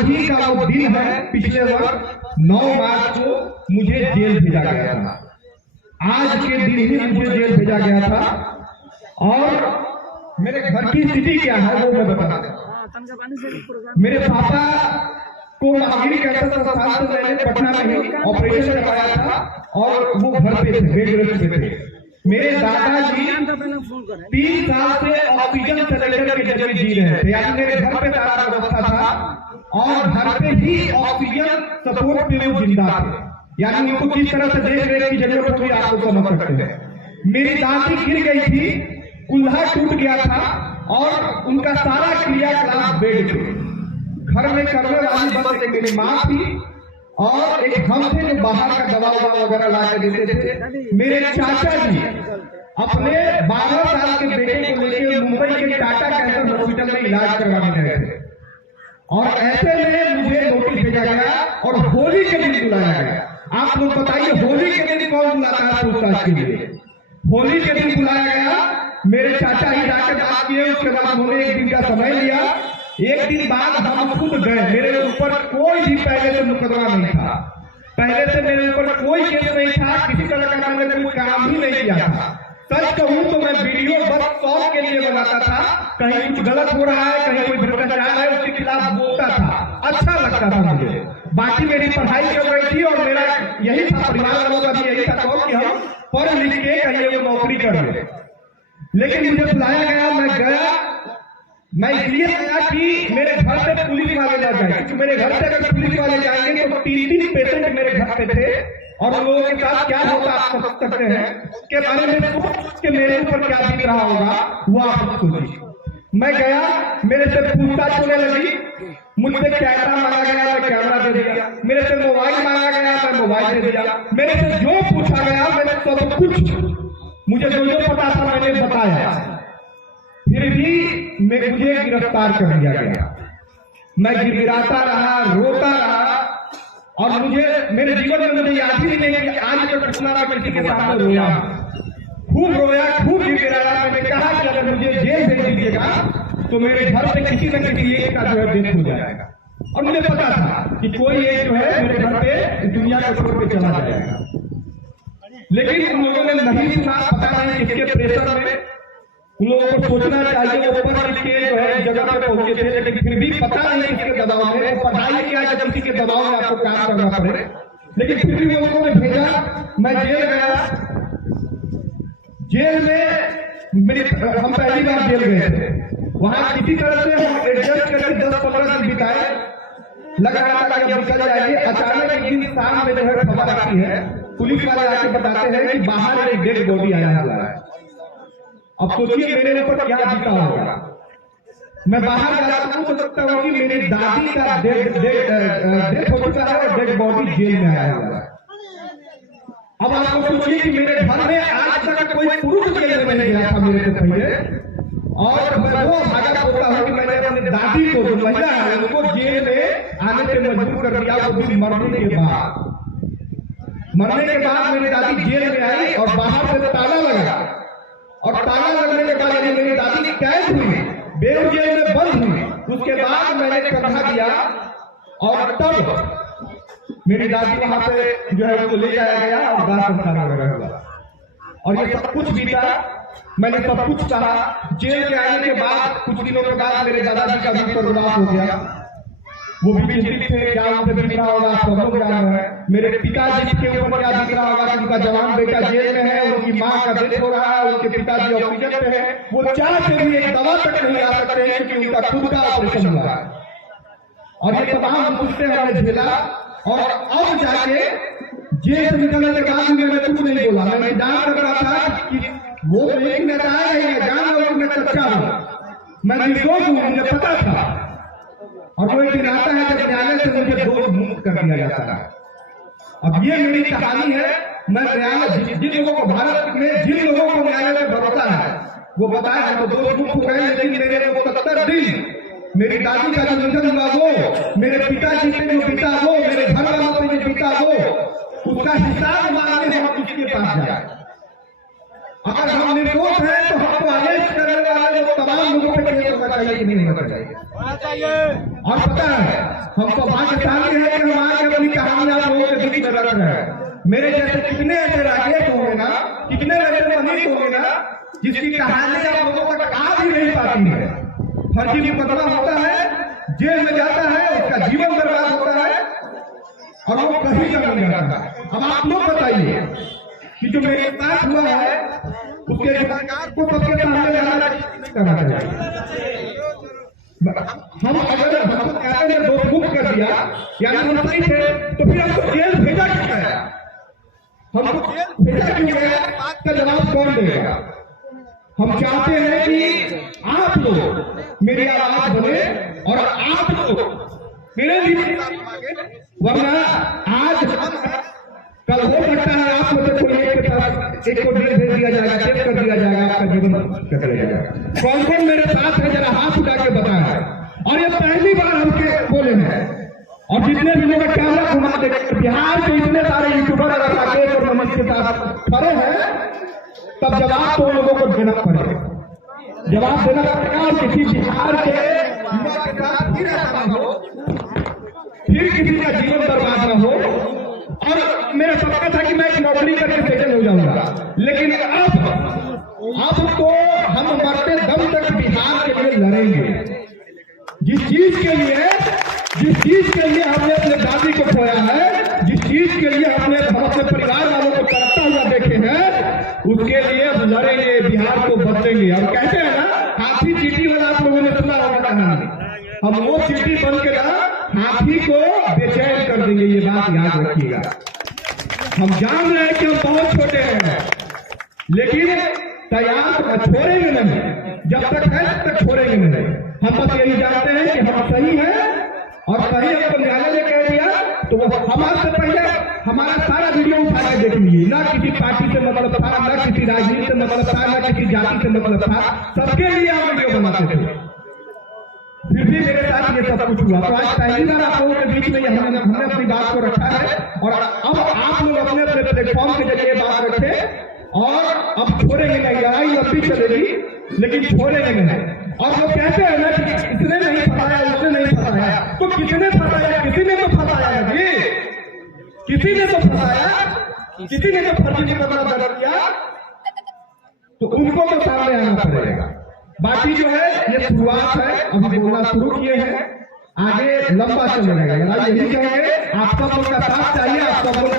आज ही का वो दिन है, पिछले वर्ष 9 मार्च को मुझे जेल भेजा गया था। आज के दिन ही मुझे जेल भेजा गया था। और मेरे घर की स्थिति क्या है वो मैं बता दूं। मेरे पापा को महावीर कैंसर संस्थान से मैंने पटना में ऑपरेशन करवाया था और वो घर पे थे, बेड रेस्ट पे थे। मेरे दादाजी 3 साल से ऑक्सीजन सिलेंडर के जरिए जी रहे थे, यानी मेरे घर पे सारा व्यवस्था था और घर पे ही ऑक्सीजन सपोर्ट पे वो जिंदा थे, यानी उनको किस तरह से देख रेख की जरूरत होगी आप लोग समझ सकते हैं। मेरी दादी गिर गई थी, कुल्हा टूट गया था और उनका सारा क्रियाकलाप बेड पे। घर में करने वाली बस एक मेरी माँ थी और एक हम थे जो बाहर का दवा वगैरह ला के देते थे। मेरे चाचा जी अपने 12 साल के बेटे को लेकर मुंबई के टाटा कैंसर हॉस्पिटल में इलाज करवाने गए थे और ऐसे में मुझे नोटिस भेजा गया और होली के दिन बुलाया गया। आप लोग बताइए होली के दिन कौन बुलाता है पूछताछ के लिए? होली के दिन बुलाया गया। मेरे चाचा ही जाकर बात किए, उसके बाद उन्होंने एक दिन का समय लिया। एक दिन बाद हम खुद गए। मेरे ऊपर कोई भी पहले से मुकदमा नहीं था, पहले से मेरे ऊपर कोई केस नहीं था, किसी तरह का मैंने कोई काम ही नहीं किया था। सच कहूं तो मैं वीडियो बस शौक के लिए बनाता था, कहीं कुछ गलत हो रहा है, कहीं कोई भ्रष्टाचार है उसके खिलाफ बोलता था, अच्छा लगता था मुझे। बाकी मेरी पढ़ाई चल रही थी और मेरा यही था, परिवार वालों का भी यही था शौक कि हम पढ़ लिख के कहीं वो नौकरी कर ले। लेकिन मुझे बुलाया गया, मैं गया। मैं इसलिए गया कि मेरे घर से पुलिस वाले ना जाए, क्योंकि मेरे घर से अगर पुलिस वाले जाएंगे तो 3 पेशेंट मेरे घर पे थे और उन लोगों के साथ क्या होगा आप समझ सकते हैं, उसके बारे में सोच के मेरे ऊपर क्या बीत रहा होगा वो आप सोचिए। मैं गया, मेरे से पूछताछ होने लगी, मुझसे कैमरा मांगा गया, मैं कैमरा दे दिया। मेरे से मोबाइल मांगा गया, मैं मोबाइल दे दिया। मेरे से जो पूछा गया मैंने सब कुछ, मुझे जो पता था मैंने बताया। फिर भी मुझे गिरफ्तार कर दिया गया। मैं गिड़गिड़ाता रहा, रोता रहा और मुझे मेरे जीवन में मुझे याद ही नहीं कि आज तक कितना किसी के सामने रोया, खूब रोया, खूब गिड़गिड़ाया। मैंने कहा कि अगर मुझे जेल भेज दीजिएगा तो मेरे घर से किसी न किसी एक का जो है डेथ हो जाएगा। और मुझे पता था कि कोई एक जो है मेरे घर पे दुनिया को छोड़ के चला जाएगा। लेकिन उन लोगों ने नहीं सुना, पता नहीं किसके प्रेशर में। उन लोगों को सोचना चाहिए वो ऊपर के जो है जगह पे पहुंचे थे, लेकिन फिर भी पता नहीं किसके दबाव में। पढ़ाई किया जब किसी के दबाव में आपको काम करना पड़े, लेकिन फिर भी वो लोगों ने भेजा। मैं जेल गया। जेल में हम पहली बार जेल गए थे। वहां किसी तरह से हम एडजस्ट करके 10-15 दिन बिताए। लग रहा था कि अब निकल जाएंगे। अचानक एक दिन शाम में जो है खबर आती है, पुलिस वाले आके बताते हैं कि बाहर एक डेड बॉडी आया हुआ है। अब सोचिए मेरे ऊपर क्या बीता होगा। मैं बाहर जाता हूं तो सकता हूं कि मेरी दादी का डेथ हो चुका है और डेड बॉडी जेल में आया हुआ है। अब आपको सोचिए कि मेरे घर में आज तक कोई पुरुष जेल में नहीं गया था मेरे से पहले, और मैं वो भागा बोलता हूं कि मैंने अपनी दादी को, जो महिला है, उनको जेल में आने पे मजबूर कर दिया, वो भी मरने के बाद। मरने के बाद मेरी दादी जेल में आई और बाहर से ताला लगा, और ताला लगने के बाद मेरी दादी कैद हुई, बेरू जेल में बंद हुई। उसके बाद मैंने कंधा दिया और तब मेरी दादी वहां पे जो है उसको ले जाया गया और दाह संस्कार वगैरह हुआ। और ये सब कुछ बीता, मैंने सब कुछ कहा। जेल के आने के बाद कुछ दिनों के बाद मेरे दादाजी का भी स्वर्गवास हो गया। वो भी चिंतित थे, क्या उनसे बीत रहा होगा, सब लोग जान रहे हैं। मेरे पिताजी के ऊपर क्या बीत रहा होगा, उनका जवान बेटा जेल में है, उनकी माँ का डेथ हो रहा है, उनके पिताजी ऑक्सीजन पे है, वो चाहते भी एक दवा तक नहीं आ सकते हैं क्योंकि उनका खुद का ऑपरेशन हुआ है। और ये तमाम मुश्किलें हमने झेला और अब जाके जेल से निकलने के बाद मैंने कुछ नहीं बोला। मैंने जान लग रहा था कि वो एक नेता है, जान लो मैं सच्चा हूं, मैं निर्दोष हूं, मुझे पता था। और वो एक दिन आता है जब न्यायालय से मुझे दोष मुक्त कर दिया जाता है। अब ये मेरी कहानी है। मैं न्यायालय जिन लोगों को, भारत में जिन लोगों को न्यायालय में भरोसा है वो बताया हम तो दोष मुक्त हो गए, लेकिन मेरे को 70 दिन मेरी दादी का जो निधन हुआ वो, मेरे पिताजी के जो पिता वो, मेरे घर वालों के जो पिता वो, उसका हिसाब मांगने हम उसके पास जाए। अगर हम निर्दोष हैं तो हमको अरेस्ट करने वाले तमाम लोगों पर केस होना चाहिए कि नहीं होना चाहिए। और पता है हमको भाग्यशाली है कि हमारे अपनी कहानी आप लोगों के बीच में रख रहे हैं। मेरे जैसे कितने ऐसे राजेश होंगे ना, कितने ऐसे मनीष होंगे ना, जिसकी कहानी आप लोगों तक आ भी नहीं पाती है। फर्जी मुकदमा होता है, जेल में जाता है, उसका जीवन बर्बाद होता है और वो कहीं का नहीं जाता। अब आप लोग बताइए कि जो मेरे साथ हुआ है उसके गुनाहगार को सबके सामने लाना करना चाहिए। हम अगर हमको कहते हैं दोस्त मुक्त कर दिया यानी हम सही थे, तो फिर हमको जेल भेजा क्यों गया? हमको जेल भेजा क्यों गया? बात का जवाब कौन देगा? हम चाहते हैं कि आप लोग मेरी आवाज बने और आप लोग मेरे लिए, वरना आज कल हो सकता है आप में से कोई एक के साथ एक को जेल भेज दिया जाएगा, जेल कर दिया जाएगा, आपका जीवन कर दिया जाएगा। कौन कौन मेरे साथ है जरा हाथ उठा के बताया। और ये पहली बार हमके बोले हैं और जितने भी लोग कैमरा घुमा दे, बिहार के इतने सारे यूट्यूबर अगर राकेश और मनीष के साथ खड़े हैं तब जवाब तो उन लोगों को देना पड़ेगा, जवाब देना पड़ेगा। और किसी बिहार के युवा के साथ फिर ऐसा न हो, फिर किसी का जीवन बर्बाद न हो। और मेरा सपना था कि मैं एक नौकरी करके सेटल हो जाऊंगा, लेकिन अब तो हम मरते दम तक बिहार के लिए लड़ेंगे। जिस चीज के लिए हमने अपने दादी को खोया है, जिस चीज के लिए हम अपने परिवार वालों को करता हुआ देखे हैं, उसके लिए हम लड़ेंगे, बिहार को बदलेंगे। और कहते हैं ना हाथी चीटी वाला, आप लोगों ने सुना होगा कहानी, हम वो चीटी बन के ना हाथी को बेचैन कर देंगे। ये बात याद रखिएगा। हम जान रहे हैं कि हम बहुत छोटे हैं, लेकिन तैयार छोड़ेंगे नहीं, जब तक है तब तक छोड़ेंगे नहीं। हम बस यही जानते हैं कि हम सही हैं और सही हमको न्यायालय ने कह दिया तो वो हमारे से पहले हमारा सारा वीडियो उठा के देख लीजिए। ना किसी पार्टी से मतलब था, ना किसी राजनीति से मतलब था, ना किसी जाति से मतलब था, सबके लिए हम वीडियो बनाते थे। फिर भी मेरे साथ ये सब कुछ हुआ। तो आज पहली बार आप लोगों के बीच में हमने अपनी बात को रखा है और अब आप लोग अपने अपने प्लेटफॉर्म के जरिए बात रखे और अब छोड़ेंगे नहीं। लड़ाई अब भी चलेगी लेकिन छोड़ेंगे नहीं। और लोग कहते हैं ना कि इसने नहीं फंसाया, उसने नहीं फंसाया, तो किसने फंसाया? किसी ने तो फंसाया जी, किसी ने तो फंसाया, किसी ने तो फर्जी मुकदमा दर्ज किया, तो उनको तो सामने आना पड़ेगा। बाकी जो है ये शुरुआत है, अभी बोलना शुरू किए हैं, आगे लंबा चलेगा। यही कहेंगे आप सब लोग का साथ चाहिए, आप सब लोग